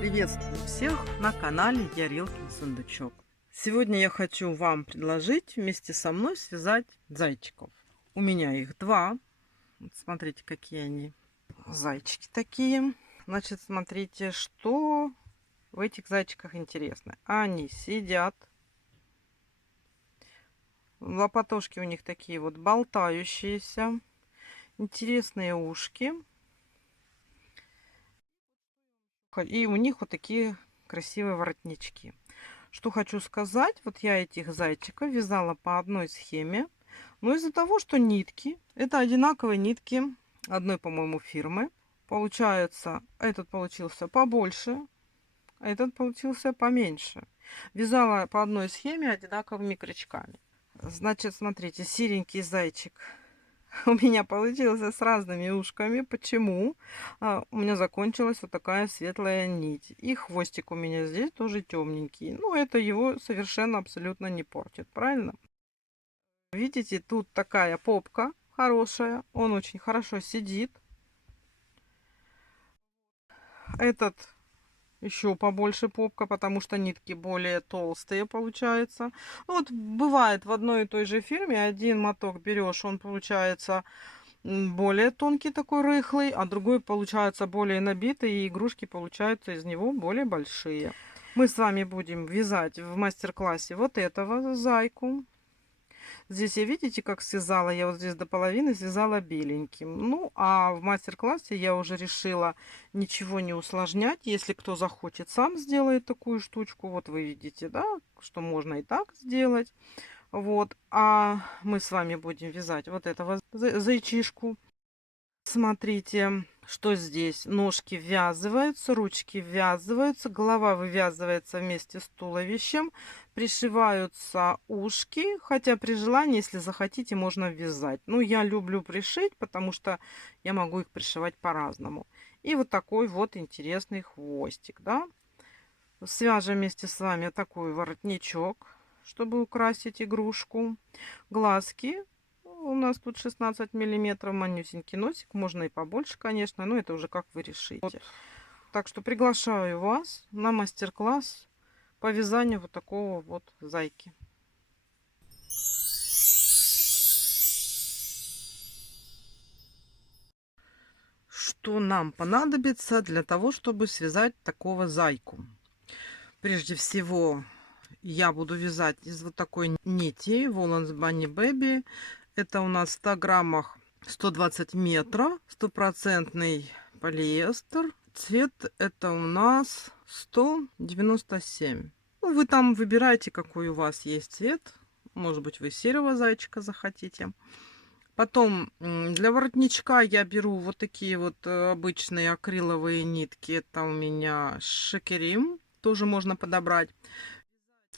Приветствую всех на канале Ярилкин Сундучок. Сегодня я хочу вам предложить вместе со мной связать зайчиков. У меня их два. Вот смотрите, какие они зайчики такие. Значит, смотрите, что в этих зайчиках интересно. Они сидят. Лопатошки у них такие вот болтающиеся. Интересные ушки. И у них вот такие красивые воротнички. Что хочу сказать, вот я этих зайчиков вязала по одной схеме, но из-за того, что нитки, это одинаковые нитки одной, по-моему, фирмы, получается, этот получился побольше, а этот получился поменьше. Вязала по одной схеме одинаковыми крючками. Значит, смотрите, серенький зайчик у меня получился с разными ушками. Почему? У меня закончилась вот такая светлая нить. И хвостик у меня здесь тоже темненький. Ну, это его совершенно абсолютно не портит. Правильно? Видите, тут такая попка хорошая. Он очень хорошо сидит. Этот еще побольше попка, потому что нитки более толстые получается. Ну, вот бывает в одной и той же фирме один моток берешь, он получается более тонкий такой рыхлый, а другой получается более набитый, и игрушки получаются из него более большие. Мы с вами будем вязать в мастер-классе вот этого зайку. Здесь я, видите, как связала, я вот здесь до половины связала беленьким. Ну, а в мастер-классе я уже решила ничего не усложнять. Если кто захочет, сам сделает такую штучку. Вот вы видите, да, что можно и так сделать. Вот, а мы с вами будем вязать вот этого зайчишку. Смотрите, что здесь. Ножки ввязываются, ручки ввязываются, голова вывязывается вместе с туловищем, пришиваются ушки, хотя при желании, если захотите, можно ввязать. Ну, я люблю пришить, потому что я могу их пришивать по-разному. И вот такой вот интересный хвостик, да. Свяжем вместе с вами такой воротничок, чтобы украсить игрушку. Глазки. У нас тут 16 миллиметров, манюсенький носик. Можно и побольше, конечно, но это уже как вы решите. Вот. Так что приглашаю вас на мастер-класс по вязанию вот такого вот зайки. Что нам понадобится для того, чтобы связать такого зайку? Прежде всего, я буду вязать из вот такой нити Woolens Bunny Baby. Это у нас в 100 граммах 120 метров, стопроцентный полиэстер. Цвет это у нас 197. Ну, вы там выбираете, какой у вас есть цвет. Может быть, вы серого зайчика захотите. Потом для воротничка я беру вот такие вот обычные акриловые нитки. Это у меня Шекерим. Тоже можно подобрать.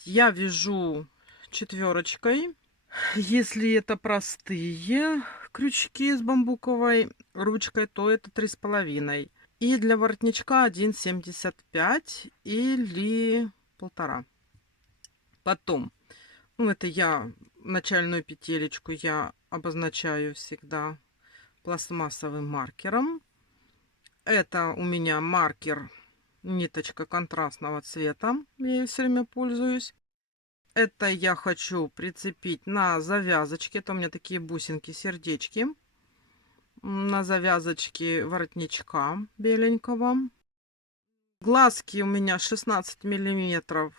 Я вяжу четверочкой. Если это простые крючки с бамбуковой ручкой, то это 3,5. И для воротничка 1,75 или 1,5. Потом, ну это я начальную петелечку я обозначаю всегда пластмассовым маркером. Это у меня маркер, ниточка контрастного цвета. Я ей все время пользуюсь. Это я хочу прицепить на завязочке. Это у меня такие бусинки, сердечки. На завязочке воротничка беленького. Глазки у меня 16 миллиметров.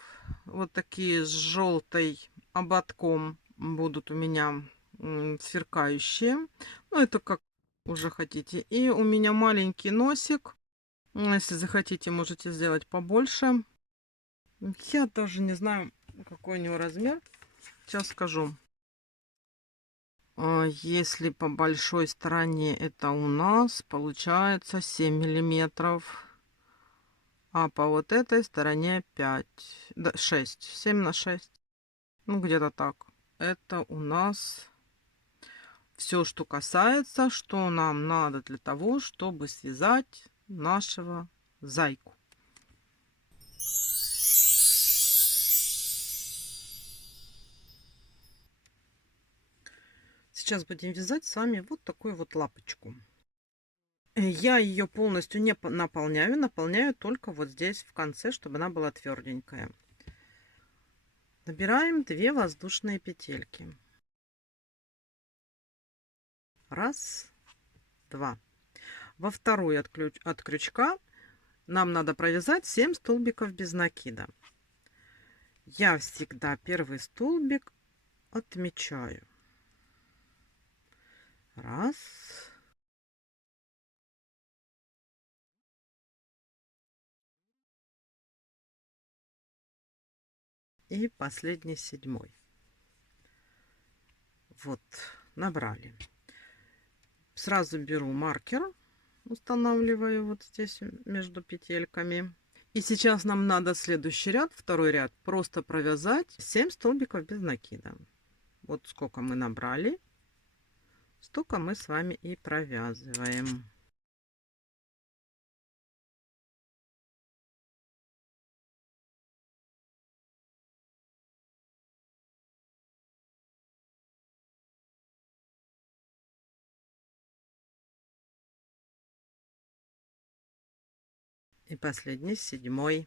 Вот такие с желтой ободком будут у меня сверкающие. Ну, это как уже хотите. И у меня маленький носик. Если захотите, можете сделать побольше. Я даже не знаю, какой у него размер. Сейчас скажу. Если по большой стороне, это у нас получается 7 миллиметров. А по вот этой стороне 5, да, 6, 7 на 6. Ну, где-то так. Это у нас все, что касается, что нам надо для того, чтобы связать нашего зайку. Сейчас будем вязать с вами вот такую вот лапочку. Я ее полностью не наполняю, наполняю только вот здесь в конце, чтобы она была тверденькая. Набираем 2 воздушные петельки. Раз, два. Во вторую от крючка нам надо провязать 7 столбиков без накида. Я всегда первый столбик отмечаю. Раз. И последний 7. Вот, набрали. Сразу беру маркер, устанавливаю вот здесь между петельками. И сейчас нам надо следующий ряд, второй ряд, просто провязать 7 столбиков без накида. Вот сколько мы набрали, столько мы с вами и провязываем. И последний 7.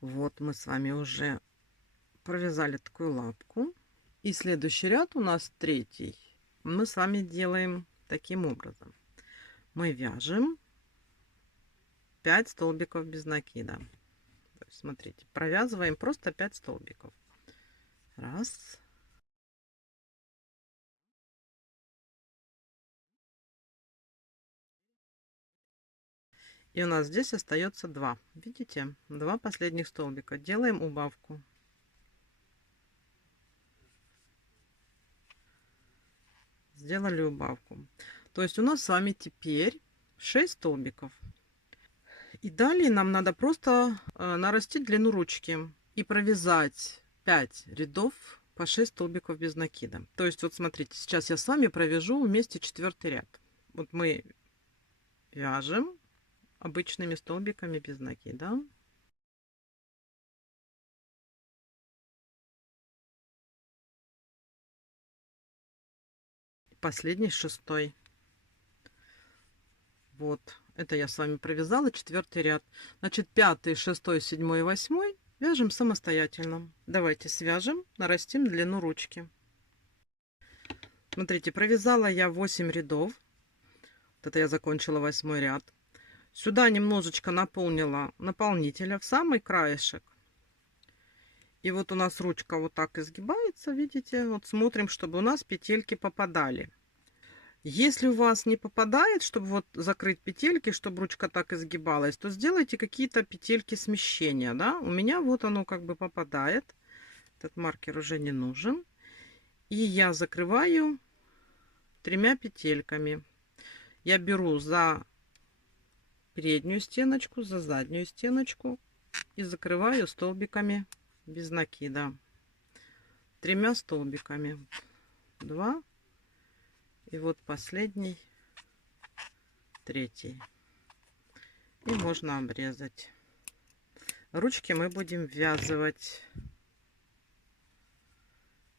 Вот мы с вами уже провязали такую лапку. И следующий ряд у нас 3. Мы с вами делаем таким образом. Мы вяжем 5 столбиков без накида. То есть, смотрите, провязываем просто 5 столбиков. Раз. И у нас здесь остается 2. Видите? 2 последних столбика. Делаем убавку. Сделали убавку. То есть у нас с вами теперь 6 столбиков. И далее нам надо просто нарастить длину ручки и провязать 5 рядов по 6 столбиков без накида. То есть вот смотрите, сейчас я с вами провяжу вместе 4-й ряд. Вот мы вяжем обычными столбиками без накида. Последний 6. Вот, это я с вами провязала 4-й ряд. Значит, 5, 6, 7, 8 вяжем самостоятельно. Давайте свяжем, нарастим длину ручки. Смотрите, провязала я 8 рядов. Вот это я закончила 8 ряд. Сюда немножечко наполнила наполнителя в самый краешек. И вот у нас ручка вот так изгибается, видите? Вот смотрим, чтобы у нас петельки попадали. Если у вас не попадает, чтобы вот закрыть петельки, чтобы ручка так изгибалась, то сделайте какие-то петельки смещения, да? У меня вот оно как бы попадает. Этот маркер уже не нужен. И я закрываю 3 петельками. Я беру за переднюю стеночку, за заднюю стеночку и закрываю столбиками без накида. 3 столбиками. 2. И вот последний, 3. И можно обрезать. Ручки мы будем ввязывать.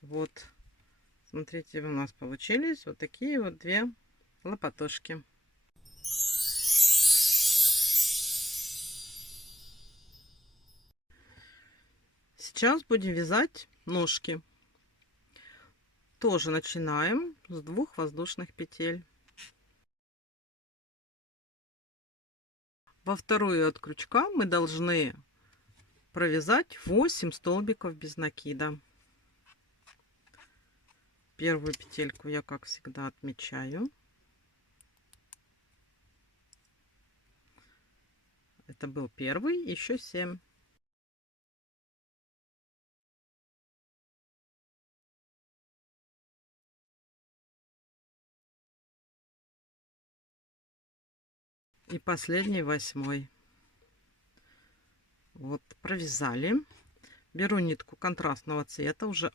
Вот, смотрите, у нас получились вот такие вот 2 лопатошки. Сейчас будем вязать ножки. Тоже начинаем с 2 воздушных петель. Во вторую от крючка мы должны провязать 8 столбиков без накида. Первую петельку я, как всегда, отмечаю. Это был первый, еще 7. И последний 8. Вот, провязали. Беру нитку контрастного цвета, уже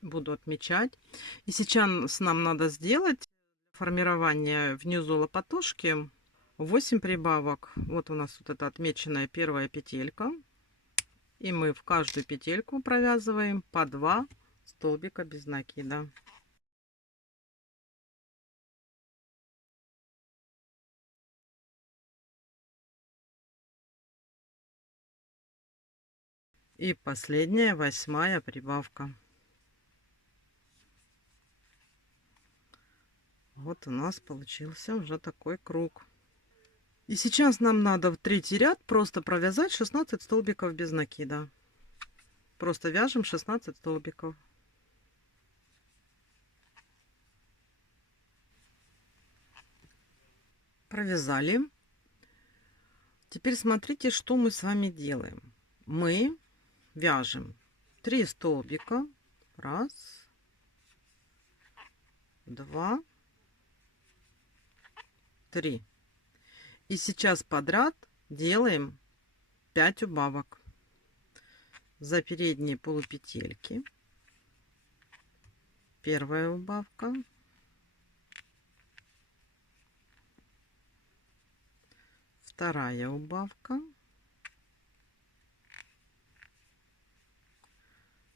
буду отмечать. И сейчас нам надо сделать формирование внизу лопатошки 8 прибавок. Вот у нас вот эта отмеченная первая петелька. И мы в каждую петельку провязываем по 2 столбика без накида. И последняя, 8-я прибавка. Вот у нас получился уже такой круг. И сейчас нам надо в третий ряд просто провязать 16 столбиков без накида. Просто вяжем 16 столбиков. Провязали. Теперь смотрите, что мы с вами делаем. Мы вяжем 3 столбика. Раз, два, три. И сейчас подряд делаем 5 убавок за передние полупетельки. Первая убавка, вторая убавка,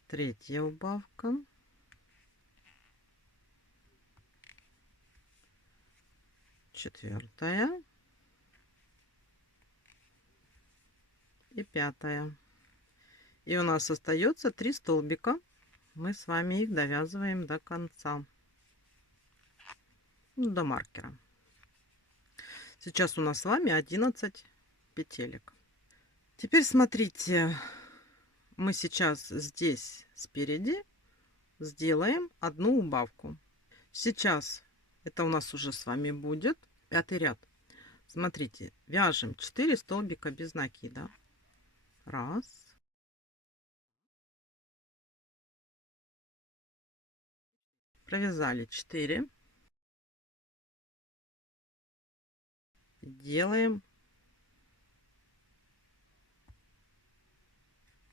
третья убавка, четвертая и пятая. И у нас остается 3 столбика. Мы с вами их довязываем до конца, до маркера. Сейчас у нас с вами 11 петелек. Теперь смотрите, мы сейчас здесь спереди сделаем одну убавку. Сейчас это у нас уже с вами будет 5-й ряд. Смотрите, вяжем 4 столбика без накида. Раз. Провязали 4. Делаем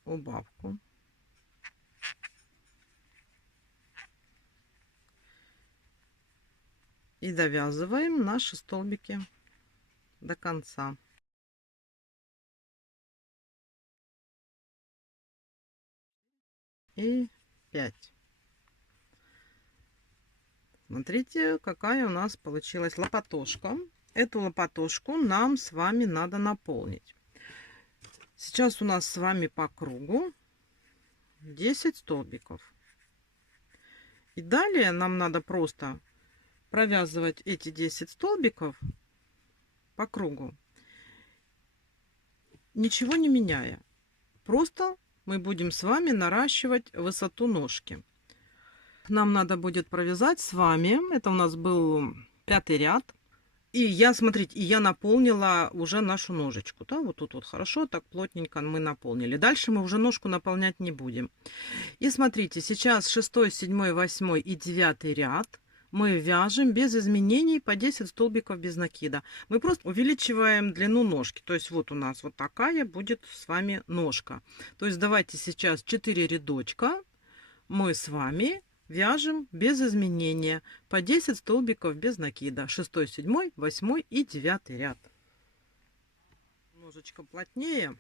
убавку. И довязываем наши столбики до конца. И 5. Смотрите, какая у нас получилась лопатошка. Эту лопатошку нам с вами надо наполнить. Сейчас у нас с вами по кругу 10 столбиков. И далее нам надо просто провязывать эти 10 столбиков по кругу, ничего не меняя. Просто мы будем с вами наращивать высоту ножки. Нам надо будет провязать с вами, это у нас был 5-й ряд. И я, смотрите, я наполнила уже нашу ножечку. Да? Вот тут вот хорошо, так плотненько мы наполнили. Дальше мы уже ножку наполнять не будем. И смотрите, сейчас 6, 7, 8 и 9 ряд мы вяжем без изменений по 10 столбиков без накида. Мы просто увеличиваем длину ножки. То есть вот у нас вот такая будет с вами ножка. То есть давайте сейчас 4 рядочка мы с вами вяжем без изменения по 10 столбиков без накида. 6, 7, 8 и 9 ряд. Немножечко плотнее.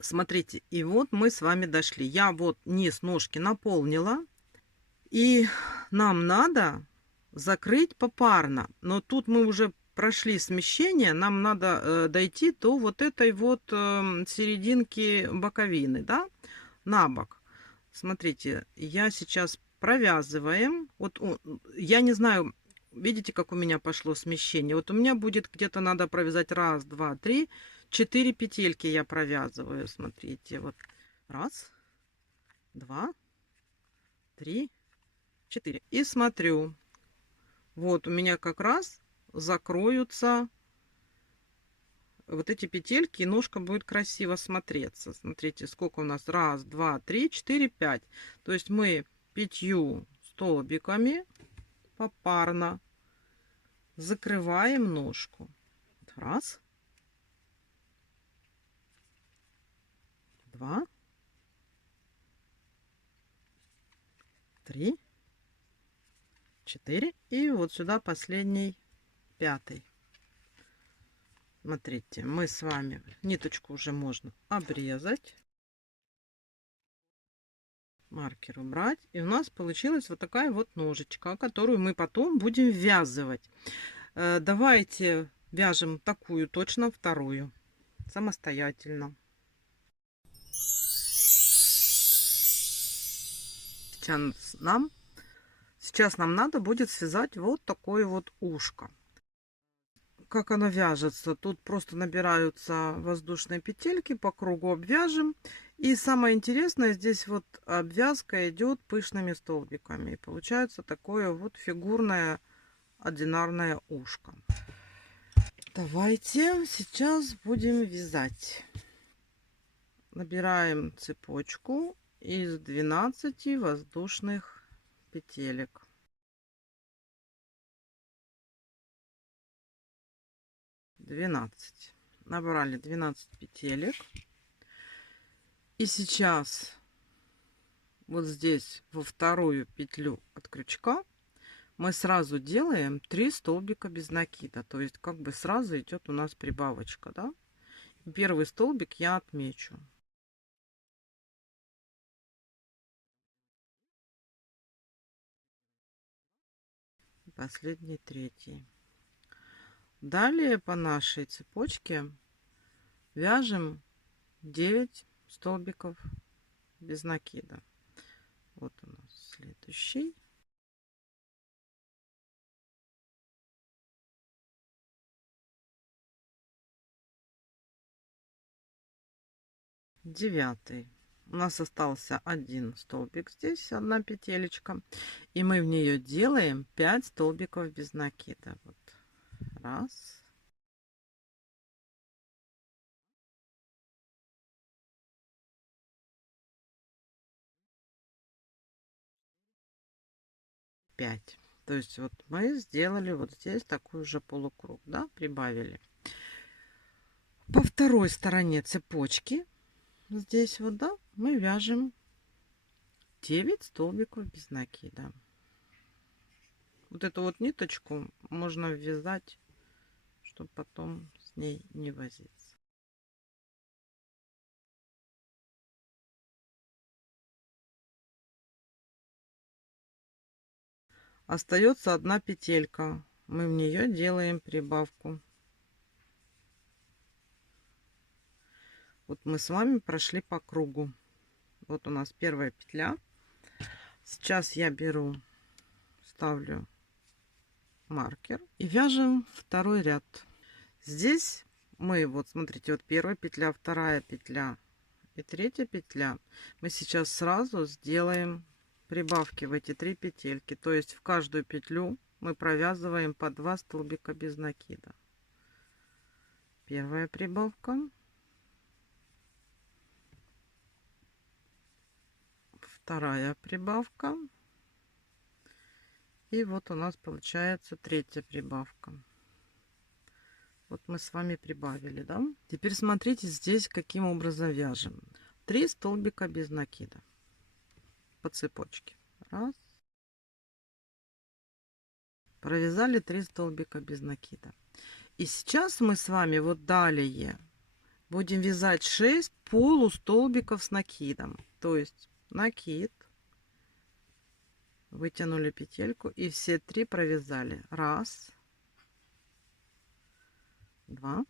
Смотрите, и вот мы с вами дошли. Я вот низ ножки наполнила. И нам надо закрыть попарно. Но тут мы уже прошли смещение. Нам надо дойти до вот этой вот серединки боковины, да, на бок. Смотрите, я сейчас провязываем. Вот я не знаю, видите, как у меня пошло смещение. Вот у меня будет где-то надо провязать 1, 2, 3, 4 петельки я провязываю. Смотрите, вот 1, 2, 3, 4. И смотрю, вот у меня как раз закроются вот эти петельки, и ножка будет красиво смотреться. Смотрите, сколько у нас: 1, 2, 3, 4, 5. То есть мы 5 столбиками попарно закрываем ножку. 1, 2, 4. И вот сюда последний, 5. Смотрите, мы с вами ниточку уже можно обрезать. Маркер убрать. И у нас получилась вот такая вот ножечка, которую мы потом будем ввязывать. Давайте вяжем такую точно, вторую самостоятельно. Сейчас нам надо будет связать вот такое вот ушко. Как оно вяжется? Тут просто набираются воздушные петельки, по кругу обвяжем. И самое интересное, здесь вот обвязка идет пышными столбиками. И получается такое вот фигурное одинарное ушко. Давайте сейчас будем вязать. Набираем цепочку из 12 воздушных петелек. 12. Набрали 12 петелек. И сейчас вот здесь во вторую петлю от крючка мы сразу делаем 3 столбика без накида. То есть как бы сразу идет у нас прибавочка, да? Первый столбик я отмечу. Последний, третий. Далее по нашей цепочке вяжем 9 столбиков без накида. Вот у нас следующий. Девятый. У нас остался один столбик здесь, одна петелечка. И мы в нее делаем 5 столбиков без накида. Вот. Раз. Пять. То есть вот мы сделали вот здесь такой же полукруг, да, прибавили. По второй стороне цепочки, здесь вот, да, мы вяжем 9 столбиков без накида. Вот эту вот ниточку можно ввязать, чтобы потом с ней не возиться. Остается одна петелька. Мы в нее делаем прибавку. Вот мы с вами прошли по кругу. Вот у нас первая петля. Сейчас я беру, ставлю маркер и вяжем второй ряд. Здесь мы, вот смотрите, вот первая петля, вторая петля и третья петля. Мы сейчас сразу сделаем прибавки в эти 3 петельки. То есть в каждую петлю мы провязываем по 2 столбика без накида. Первая прибавка. Вторая прибавка. И вот у нас получается третья прибавка. Вот мы с вами прибавили, да? Теперь смотрите здесь, каким образом вяжем. 3 столбика без накида по цепочке. Раз. Провязали 3 столбика без накида. И сейчас мы с вами вот далее будем вязать 6 полустолбиков с накидом. То есть накид, вытянули петельку и все 3 провязали. Раз, два,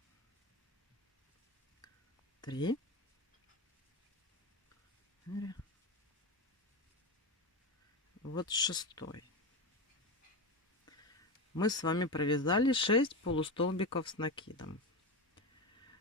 три, вот шестой. Мы с вами провязали 6 полустолбиков с накидом.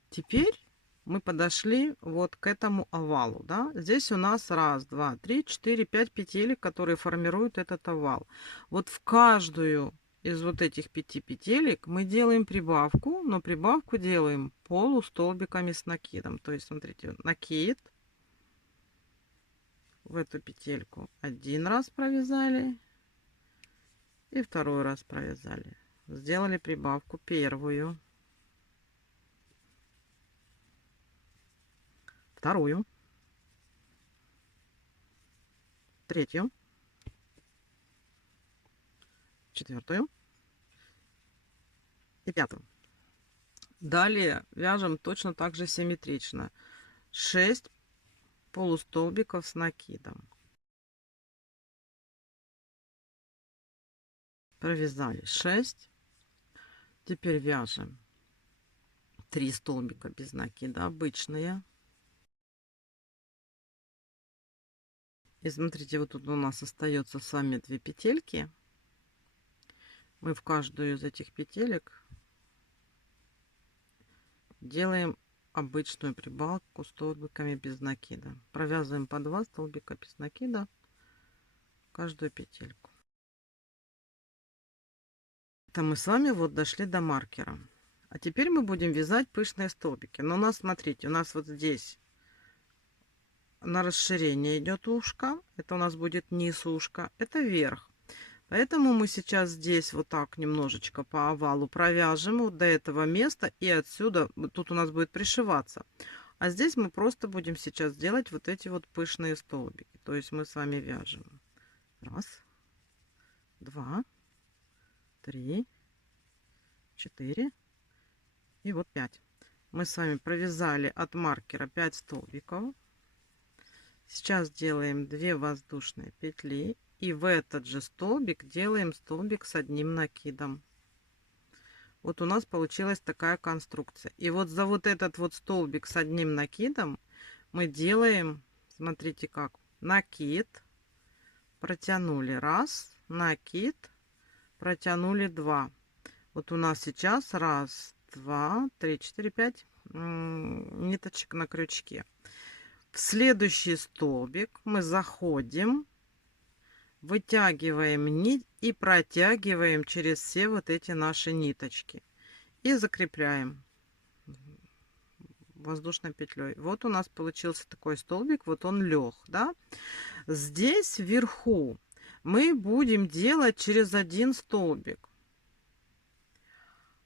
Теперь мы подошли вот к этому овалу, да? Здесь у нас раз, два, три, четыре, 5 петелек, которые формируют этот овал. Вот в каждую из вот этих 5 петелек мы делаем прибавку, но прибавку делаем полустолбиками с накидом. То есть смотрите, накид в эту петельку один раз провязали и второй раз провязали, сделали прибавку первую, вторую, третью, 4 и 5. Далее вяжем точно так же симметрично. 6 полустолбиков с накидом. Провязали 6. Теперь вяжем 3 столбика без накида обычные. И смотрите, вот тут у нас остается с вами 2 петельки. Мы в каждую из этих петелек делаем обычную прибавку столбиками без накида. Провязываем по 2 столбика без накида в каждую петельку. Это мы с вами вот дошли до маркера. А теперь мы будем вязать пышные столбики. Но у нас, смотрите, у нас вот здесь на расширение идет ушко. Это у нас будет низ ушка. Это верх. Поэтому мы сейчас здесь вот так немножечко по овалу провяжем вот до этого места. И отсюда, тут у нас будет пришиваться. А здесь мы просто будем сейчас делать вот эти вот пышные столбики. То есть мы с вами вяжем. 1, 2, 3, 4 и вот 5. Мы с вами провязали от маркера 5 столбиков. Сейчас делаем 2 воздушные петли. И в этот же столбик делаем столбик с одним накидом. Вот у нас получилась такая конструкция. И вот за вот этот вот столбик с одним накидом мы делаем, смотрите как, накид, протянули 1, накид, протянули 2. Вот у нас сейчас 1, 2, 3, 4, 5 ниточек на крючке. В следующий столбик мы заходим, вытягиваем нить и протягиваем через все вот эти наши ниточки. И закрепляем воздушной петлей. Вот у нас получился такой столбик, вот он лег, да. Здесь вверху мы будем делать через один столбик.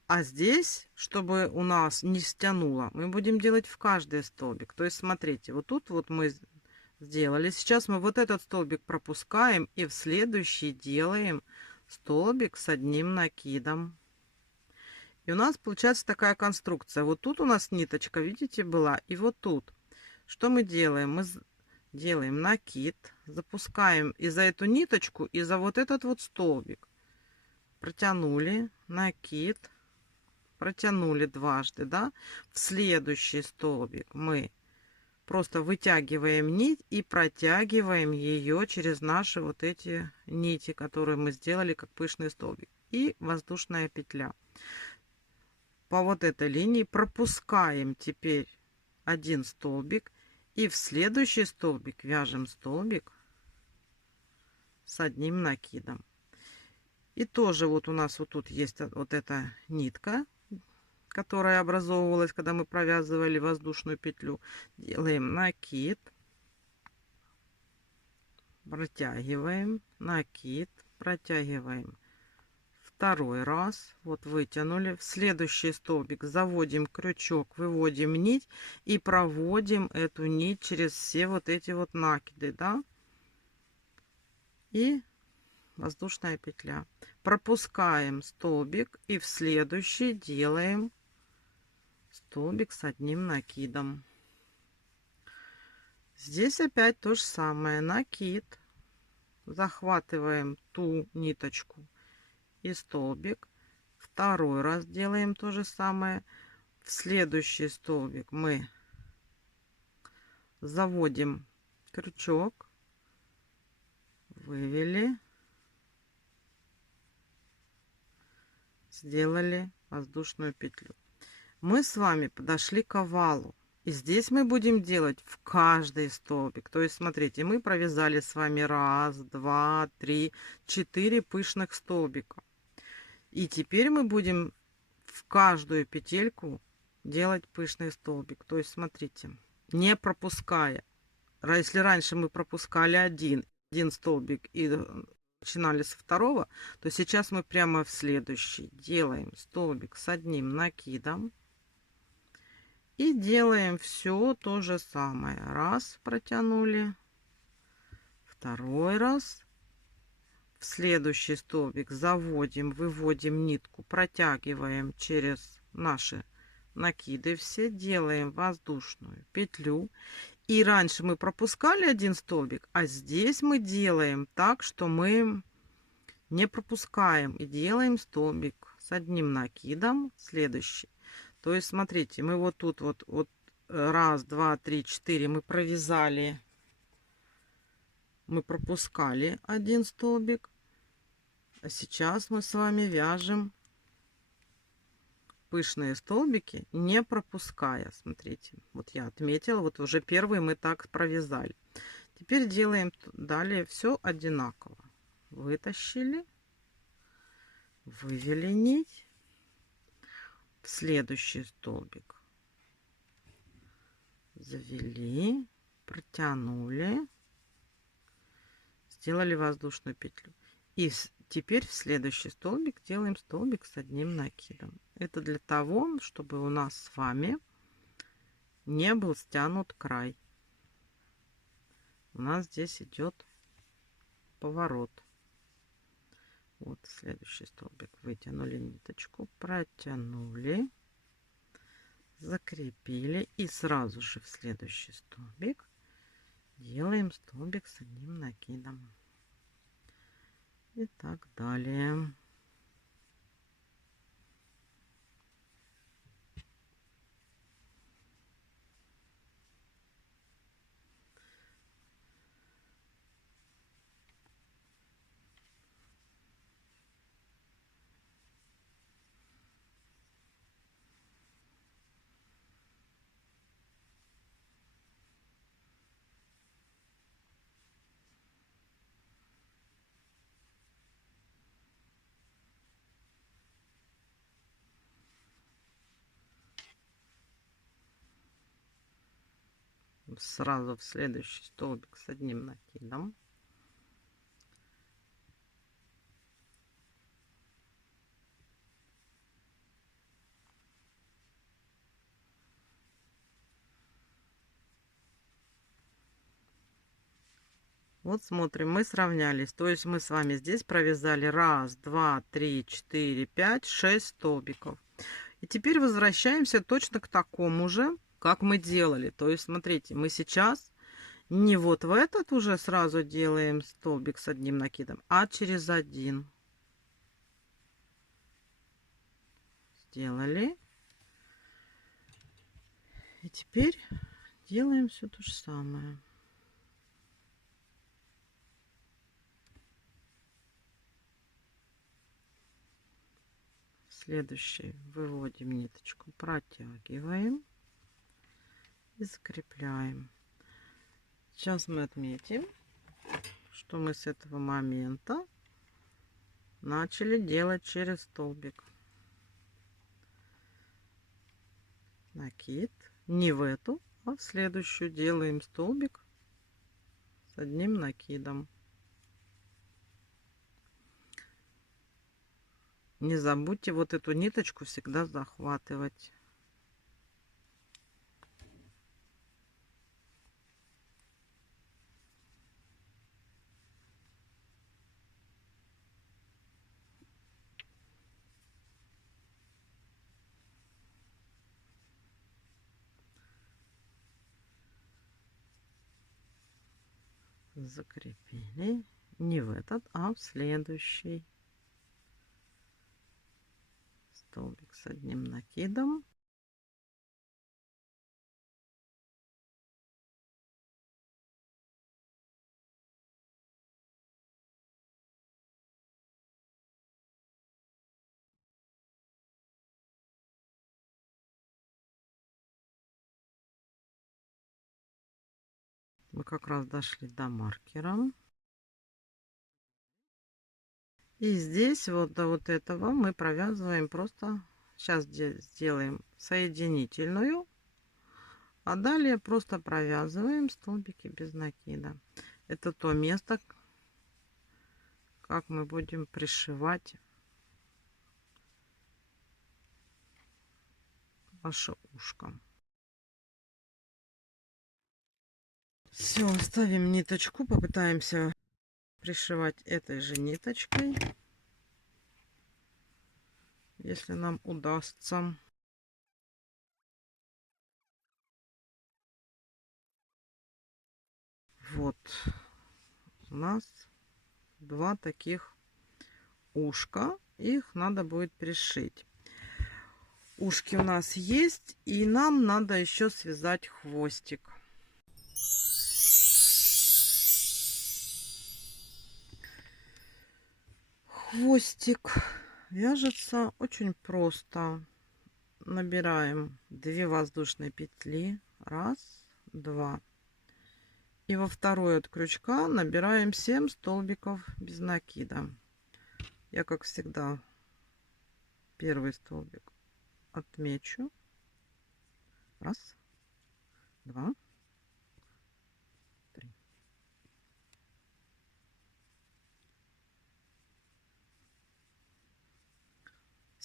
А здесь, чтобы у нас не стянуло, мы будем делать в каждый столбик. То есть, смотрите, вот тут вот мы сделали. Сейчас мы вот этот столбик пропускаем и в следующий делаем столбик с одним накидом. И у нас получается такая конструкция. Вот тут у нас ниточка, видите, была. И вот тут. Что мы делаем? Мы делаем накид, запускаем и за эту ниточку, и за вот этот вот столбик. Протянули, накид, протянули дважды, да. В следующий столбик мы просто вытягиваем нить и протягиваем ее через наши вот эти нити, которые мы сделали как пышный столбик. И воздушная петля. По вот этой линии пропускаем теперь один столбик. И в следующий столбик вяжем столбик с одним накидом. И тоже вот у нас вот тут есть вот эта нитка, которая образовывалась, когда мы провязывали воздушную петлю. Делаем накид, протягиваем, накид, протягиваем. Второй раз, вот вытянули. В следующий столбик заводим крючок, выводим нить и проводим эту нить через все вот эти вот накиды, да. И воздушная петля. Пропускаем столбик и в следующий делаем столбик с одним накидом. Здесь опять то же самое. Накид. Захватываем ту ниточку и столбик. Второй раз делаем то же самое. В следующий столбик мы заводим крючок, вывели, сделали воздушную петлю. Мы с вами подошли к овалу. И здесь мы будем делать в каждый столбик. То есть, смотрите, мы провязали с вами 1, 2, 3, 4 пышных столбика. И теперь мы будем в каждую петельку делать пышный столбик. То есть, смотрите, не пропуская. Если раньше мы пропускали один столбик и начинали со второго, то сейчас мы прямо в следующий делаем столбик с одним накидом. И делаем все то же самое. Раз, протянули. Второй раз. В следующий столбик заводим, выводим нитку, протягиваем через наши накиды все, делаем воздушную петлю. И раньше мы пропускали один столбик, а здесь мы делаем так, что мы не пропускаем и делаем столбик с одним накидом, следующий. То есть смотрите, мы вот тут вот раз, два, три, четыре мы провязали, мы пропускали один столбик, а сейчас мы с вами вяжем пышные столбики, не пропуская. Смотрите, вот я отметила, вот уже первый мы так провязали. Теперь делаем далее все одинаково. Вытащили, вывели нить в следующий столбик, завели, протянули, сделали воздушную петлю. И теперь в следующий столбик делаем столбик с одним накидом. Это для того, чтобы у нас с вами не был стянут край. У нас здесь идет поворот. Вот следующий столбик. Вытянули ниточку, протянули, закрепили. И сразу же в следующий столбик делаем столбик с одним накидом. И так далее. Сразу в следующий столбик с одним накидом. Вот смотрим, мы сравнялись. То есть мы с вами здесь провязали раз, два, три, четыре, пять, 6 столбиков. И теперь возвращаемся точно к такому же, как мы делали. То есть смотрите, мы сейчас не вот в этот уже сразу делаем столбик с одним накидом, а через один. Сделали. И теперь делаем все то же самое. Следующий выводим ниточку, протягиваем и закрепляем. Сейчас мы отметим, что мы с этого момента начали делать через столбик. Накид не в эту, а в следующую делаем столбик с одним накидом. Не забудьте вот эту ниточку всегда захватывать. Закрепили не в этот, а в следующий. Столбик с одним накидом. Мы как раз дошли до маркера. И здесь вот до вот этого мы провязываем просто, сейчас сделаем соединительную, а далее просто провязываем столбики без накида. Это то место, как мы будем пришивать ваше ушко. Все, оставим ниточку, попытаемся пришивать этой же ниточкой, если нам удастся. Вот у нас два таких ушка. Их надо будет пришить. Ушки у нас есть, и нам надо еще связать хвостик. Хвостик вяжется очень просто. Набираем 2 воздушные петли. Раз, два. И во второй от крючка набираем 7 столбиков без накида. Я, как всегда, первый столбик отмечу. Раз, два, три.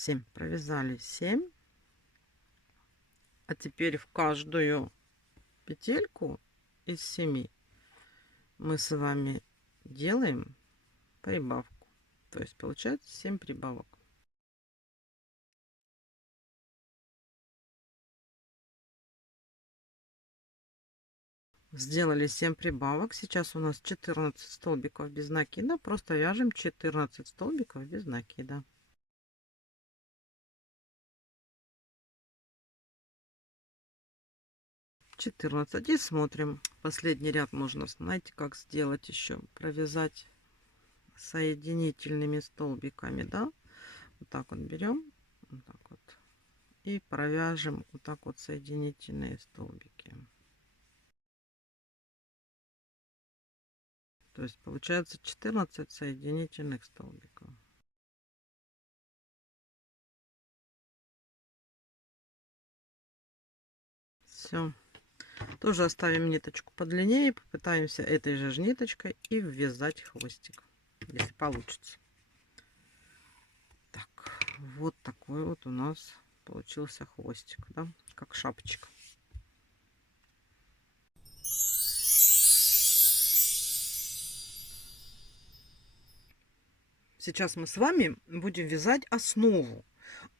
7 провязали, 7. А теперь в каждую петельку из 7 мы с вами делаем прибавку. То есть получается 7 прибавок. Сделали 7 прибавок. Сейчас у нас 14 столбиков без накида. Просто вяжем 14 столбиков без накида. И смотрим. Последний ряд можно, знаете, как сделать еще? Провязать соединительными столбиками, да? Вот так вот берем, вот так вот, и провяжем вот так вот соединительные столбики. То есть получается 14 соединительных столбиков. Все. Тоже оставим ниточку подлиннее, попытаемся этой же ниточкой и ввязать хвостик, если получится. Так, вот такой вот у нас получился хвостик, да, как шапочка. Сейчас мы с вами будем вязать основу.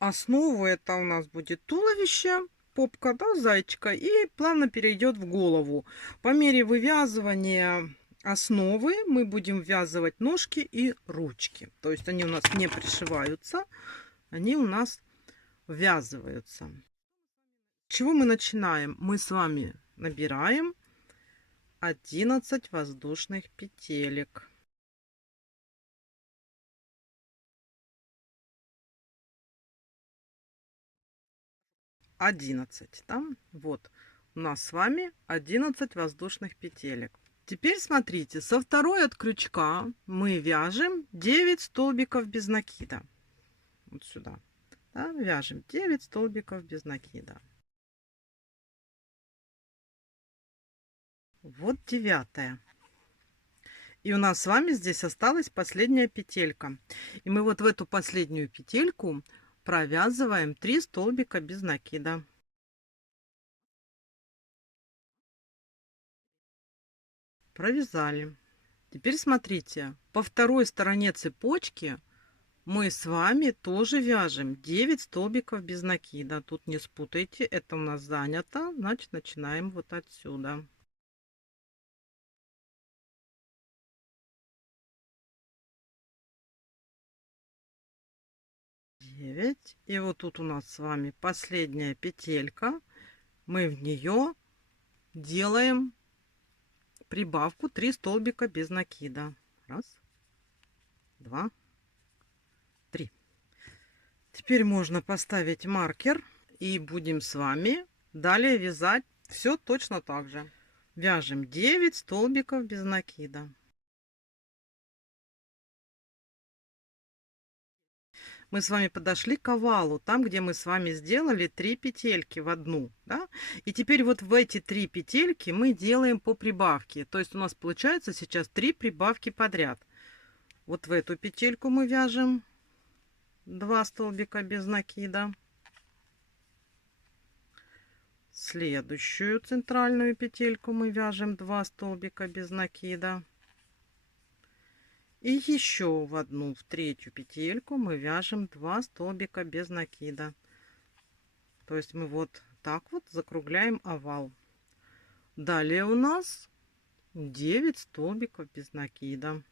Основу это у нас будет туловище, попка, да, зайчика, и плавно перейдет в голову. По мере вывязывания основы мы будем ввязывать ножки и ручки. То есть они у нас не пришиваются, они у нас ввязываются. С чего мы начинаем? Мы с вами набираем 11 воздушных петелек. 11, да? Вот у нас с вами 11 воздушных петелек. Теперь смотрите, со второй от крючка мы вяжем 9 столбиков без накида. Вот сюда, да, вяжем 9 столбиков без накида. Вот 9. И у нас с вами здесь осталась последняя петелька. И мы вот в эту последнюю петельку провязываем 3 столбика без накида. Провязали. Теперь смотрите, по второй стороне цепочки мы с вами тоже вяжем 9 столбиков без накида. Тут не спутайте, это у нас занято, значит начинаем вот отсюда. И вот тут у нас с вами последняя петелька. Мы в нее делаем прибавку 3 столбика без накида. Раз, два, три. Теперь можно поставить маркер и будем с вами далее вязать все точно так же. Вяжем 9 столбиков без накида. Мы с вами подошли к овалу, там, где мы с вами сделали 3 петельки в одну, да? И теперь вот в эти 3 петельки мы делаем по прибавке. То есть у нас получается сейчас 3 прибавки подряд. Вот в эту петельку мы вяжем 2 столбика без накида. Следующую центральную петельку мы вяжем 2 столбика без накида. И еще в одну, в третью петельку мы вяжем 2 столбика без накида. То есть мы вот так вот закругляем овал. Далее у нас 9 столбиков без накида.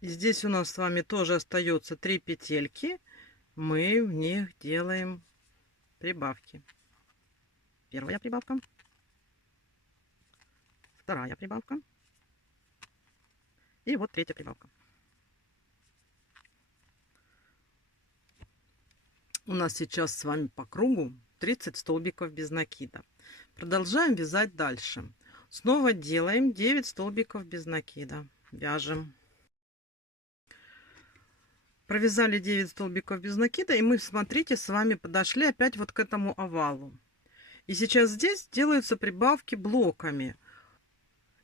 И здесь у нас с вами тоже остается 3 петельки. Мы в них делаем прибавки. Первая прибавка, вторая прибавка и вот третья прибавка. У нас сейчас с вами по кругу 30 столбиков без накида. Продолжаем вязать дальше. Снова делаем 9 столбиков без накида. Вяжем. Провязали 9 столбиков без накида, и мы, смотрите, с вами подошли опять вот к этому овалу. И сейчас здесь делаются прибавки блоками.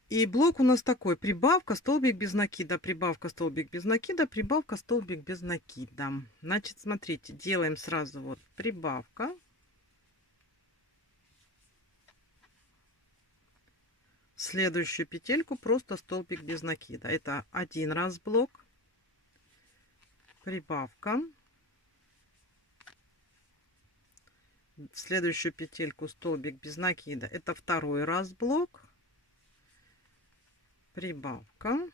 И блок у нас такой: прибавка, столбик без накида, прибавка, столбик без накида, прибавка, столбик без накида. Значит, смотрите, делаем сразу вот прибавка, в следующую петельку просто столбик без накида. Это один раз блок, прибавка, в следующую петельку столбик без накида. Это второй раз блок, прибавка,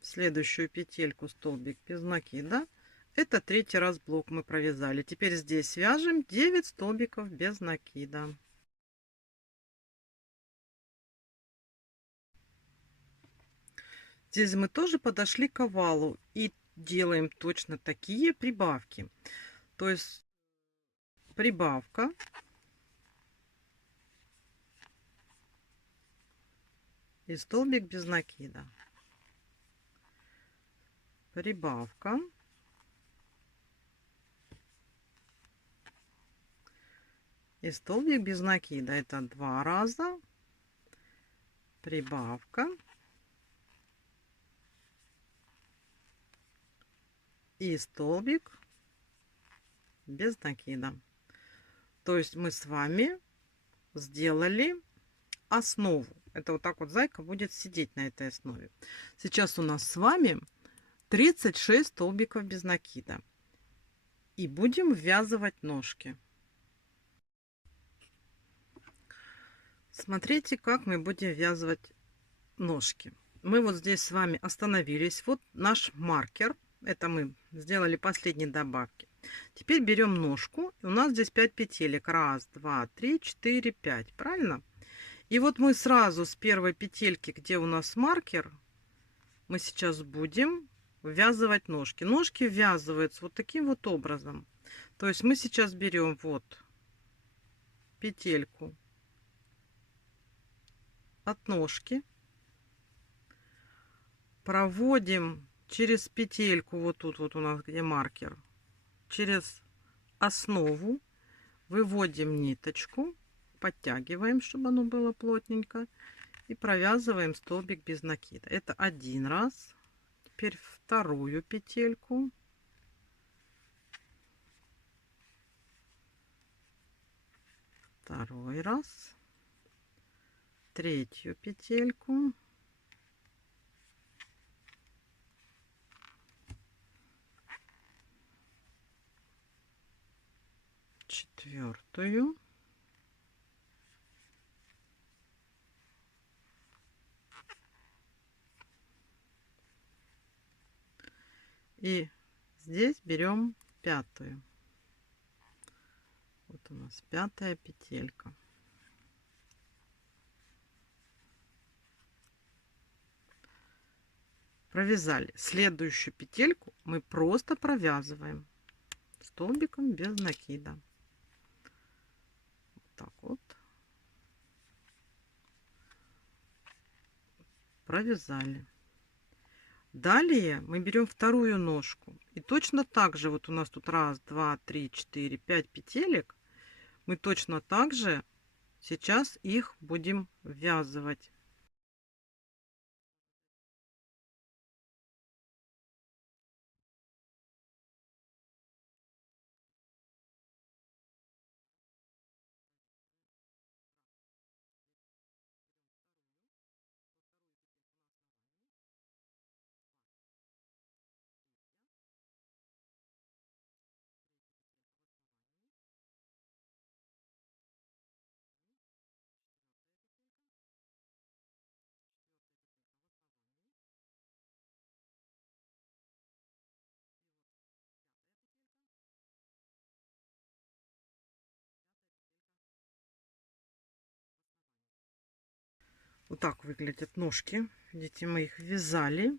в следующую петельку столбик без накида. Это третий раз блок мы провязали. Теперь здесь вяжем 9 столбиков без накида. Здесь мы тоже подошли к овалу и делаем точно такие прибавки. То есть прибавка, и столбик без накида, прибавка, и столбик без накида. Это 2 раза, прибавка и столбик без накида. То есть мы с вами сделали основу. Это вот так вот зайка будет сидеть на этой основе. Сейчас у нас с вами 36 столбиков без накида. И будем ввязывать ножки. Смотрите, как мы будем ввязывать ножки. Мы вот здесь с вами остановились. Вот наш маркер. Это мы сделали последние добавки. Теперь берем ножку. У нас здесь 5 петелек. Раз, два, три, четыре, 5. Правильно? И вот мы сразу с первой петельки, где у нас маркер, мы сейчас будем ввязывать ножки. Ножки ввязываются вот таким вот образом. То есть мы сейчас берем вот петельку от ножки, проводим через петельку, вот тут вот у нас где маркер, через основу, выводим ниточку, подтягиваем, чтобы оно было плотненько, и провязываем столбик без накида. Это один раз. Теперь вторую петельку, второй раз, третью петельку, четвертую, и здесь берем пятую. Вот у нас пятая петелька. Провязали. Следующую петельку мы просто провязываем столбиком без накида. Вот так вот. Провязали. Далее мы берем вторую ножку. И точно так же, вот у нас тут раз, два, три, четыре, 5 петелек. Мы точно так же сейчас их будем ввязывать. Вот так выглядят ножки. Видите, мы их вязали.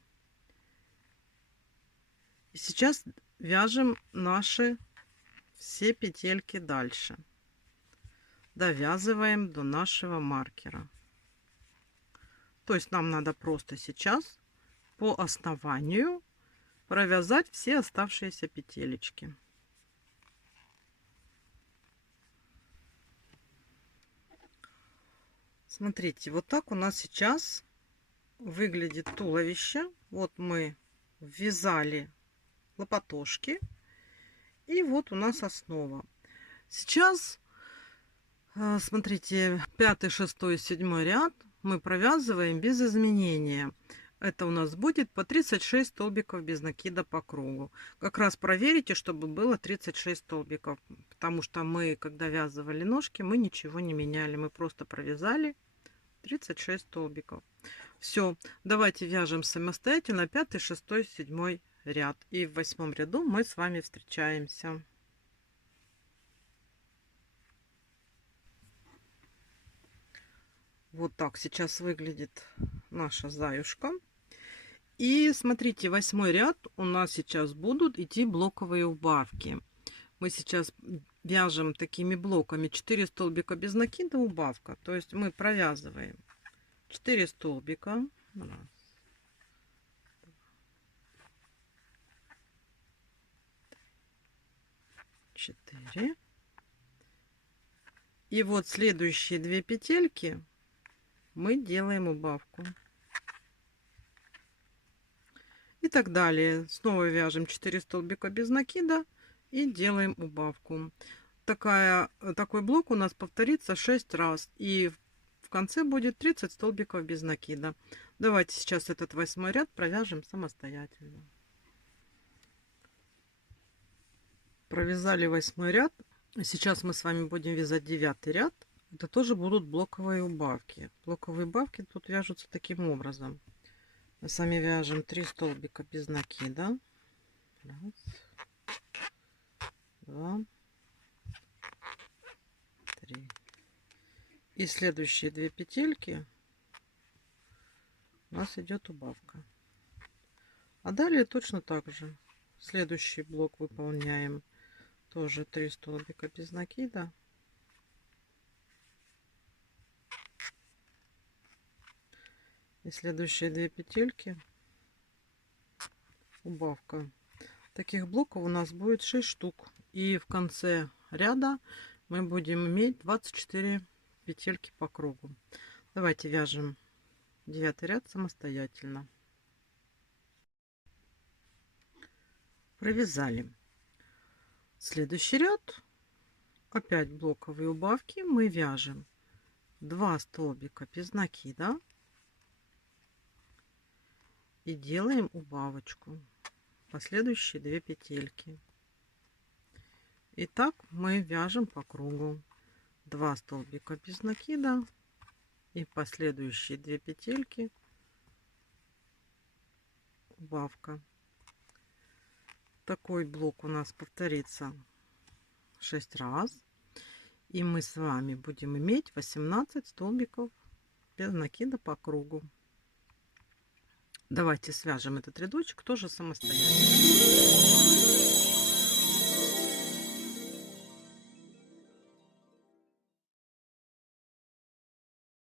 И сейчас вяжем наши все петельки дальше. Довязываем до нашего маркера. То есть нам надо просто сейчас по основанию провязать все оставшиеся петелечки. Смотрите, вот так у нас сейчас выглядит туловище. Вот мы ввязали лопатошки. И вот у нас основа. Сейчас, смотрите, 5, 6, 7 ряд мы провязываем без изменения. Это у нас будет по 36 столбиков без накида по кругу. Как раз проверите, чтобы было 36 столбиков. Потому что мы, когда вязывали ножки, мы ничего не меняли. Мы просто провязали 36 столбиков. Все, давайте вяжем самостоятельно 5, 6, 7 ряд. И в 8 ряду мы с вами встречаемся. Вот так сейчас выглядит наша заюшка. И смотрите, 8 ряд у нас сейчас будут идти блоковые убавки. Мы сейчас вяжем такими блоками 4 столбика без накида, убавка. То есть мы провязываем 4 столбика. Раз, 4. И вот следующие 2 петельки мы делаем убавку. И так далее. Снова вяжем 4 столбика без накида и делаем убавку. Такой блок у нас повторится 6 раз. И в конце будет 30 столбиков без накида. Давайте сейчас этот 8 ряд провяжем самостоятельно. Провязали 8 ряд. Сейчас мы с вами будем вязать 9 ряд. Это тоже будут блоковые убавки. Блоковые убавки тут вяжутся таким образом. Мы с вами вяжем 3 столбика без накида. Раз, 2, 3. И следующие 2 петельки у нас идет убавка. А далее точно так же. Следующий блок выполняем тоже 3 столбика без накида. И следующие 2 петельки убавка. Таких блоков у нас будет 6 штук. И в конце ряда мы будем иметь 24 петельки по кругу. Давайте вяжем 9 ряд самостоятельно. Провязали. Следующий ряд. Опять блоковые убавки. Мы вяжем 2 столбика без накида. И делаем убавочку. Последующие 2 петельки. И так мы вяжем по кругу 2 столбика без накида и последующие 2 петельки убавка. Такой блок у нас повторится 6 раз, и мы с вами будем иметь 18 столбиков без накида по кругу. Давайте свяжем этот рядочек тоже самостоятельно.